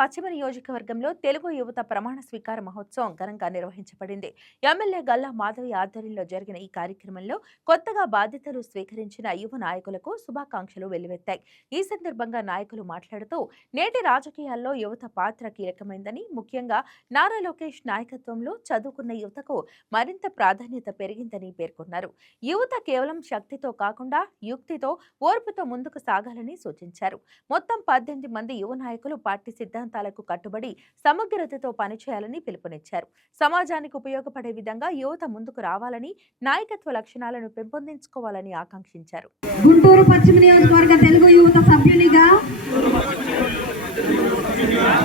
పశ్చిమ నియోజకవర్గంలో తెలుగు యువత ప్రమాణ స్వీకార మహోత్సవం ఘనంగా నిర్వహించబడింది. ఎమ్మెల్యే గల్లా మాధవి ఆధ్వర్యంలో జరిగిన ఈ కార్యక్రమంలో కొత్తగా బాధ్యతలు స్వీకరించిన యువ నాయకులకు శుభాకాంక్షలు వెల్లువెత్తాయి. ఈ సందర్భంగా నాయకులు మాట్లాడుతూ నేటి రాజకీయాల్లో యువత పాత్ర కీలకమైందని, ముఖ్యంగా నారా లోకేష్ నాయకత్వంలో చదువుకున్న యువతకు మరింత ప్రాధాన్యత పెరిగిందని పేర్కొన్నారు. యువత కేవలం శక్తితో కాకుండా యుక్తితో, ఓర్పుతో ముందుకు సాగాలని సూచించారు. మొత్తం 18 మంది యువ నాయకులు పార్టీ సిద్ధాంతాలకు కట్టుబడి సమగ్రతతో పనిచేయాలని పిలుపునిచ్చారు. సమాజానికి ఉపయోగపడే విధంగా యువత ముందుకు రావాలని, నాయకత్వ లక్షణాలను పెంపొందించుకోవాలని ఆకాంక్షించారు. గుంటూరు పశ్చిమ నియోజకవర్గ తెలుగు యువత సభ్యునిగా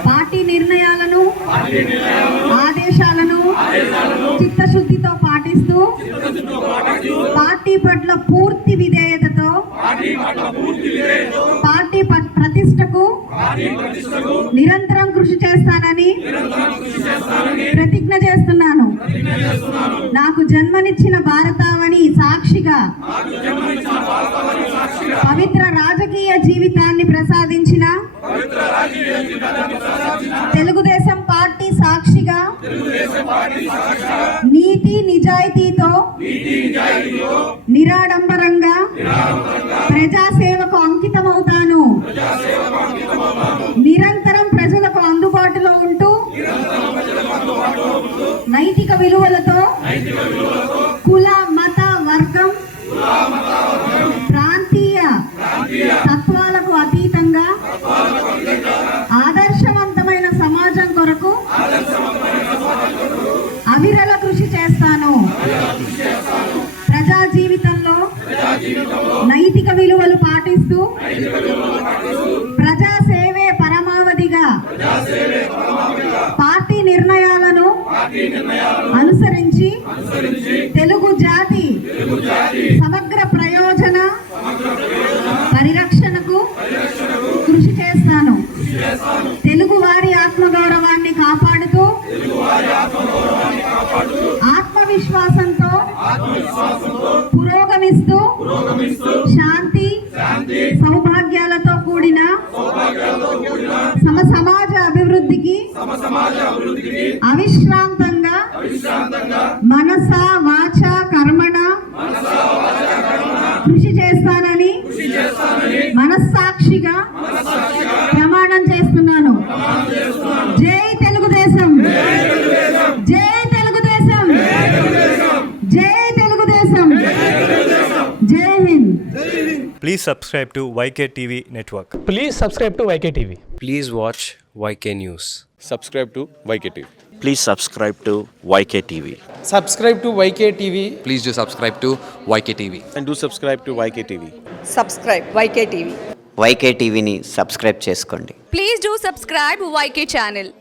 పార్టీ నిర్ణయాలను, ఆదేశాలను చిత్తశుద్ధితో పాటిస్తూ పార్టీ పట్ల పూర్తి విధేయతతో పార్టీ ప్రతిష్టకు నిరంతరం కృషి చేస్తానని ప్రతిజ్ఞ చేస్తున్నాను. నాకు జన్మనిచ్చిన భారతావని సాక్షిగా పవిత్ర రాజకీయ జీవితాన్ని ప్రసాదించిన తెలుగుదేశం పార్టీ సాక్షిగా నీతి నిజాయితీతో నిరాడంబరంగా ప్రజాసేవకు అంకితమవుతాను. నిరంతరం ప్రజలకు అందుబాటులో ఉంటూ నైతిక విలువలతో కుల, మత, వర్గం, ప్రాంతీయ తత్వాలకు అతీతంగా ఆదర్శవంతమైన సమాజం కొరకు అవిరళ కృషి చేస్తాను. ప్రజా జీవితంలో నైతిక విలువలు పాటిస్తూ ప్రజా సేవే పరమావధిగా పార్టీ నిర్ణయాలను అనుసరించి తెలుగు జాతి సమగ్ర ప్రయోజన పరిరక్షణకు కృషి చేస్తాను. తెలుగు వారి ఆత్మగౌరవాన్ని కాపాడుతూ ఆత్మవిశ్వాసంతో పురోగమిస్తూ శాంతి సౌభాగ్యాలతో కూడిన సమాజ అభివృద్ధికి అవిశ్రాంతంగా మనస వాచ కర్మణ కృషి చేస్తానని మనస్సాక్షిగా ప్రమాణం చేస్తున్నాను. జై తెలుగుదేశం, జై తెలుగుదేశం, జై తెలుగుదేశం, జై Hind. Please subscribe to YK TV Network. Please subscribe to YK TV. Please watch YK News. Subscribe to YK TV. Please subscribe to YK TV. Subscribe to YK TV. Please do subscribe to YK TV. And do subscribe to YK TV. Subscribe YK TV. YK TVని subscribe చేసుకోండి. Please do subscribe YK channel.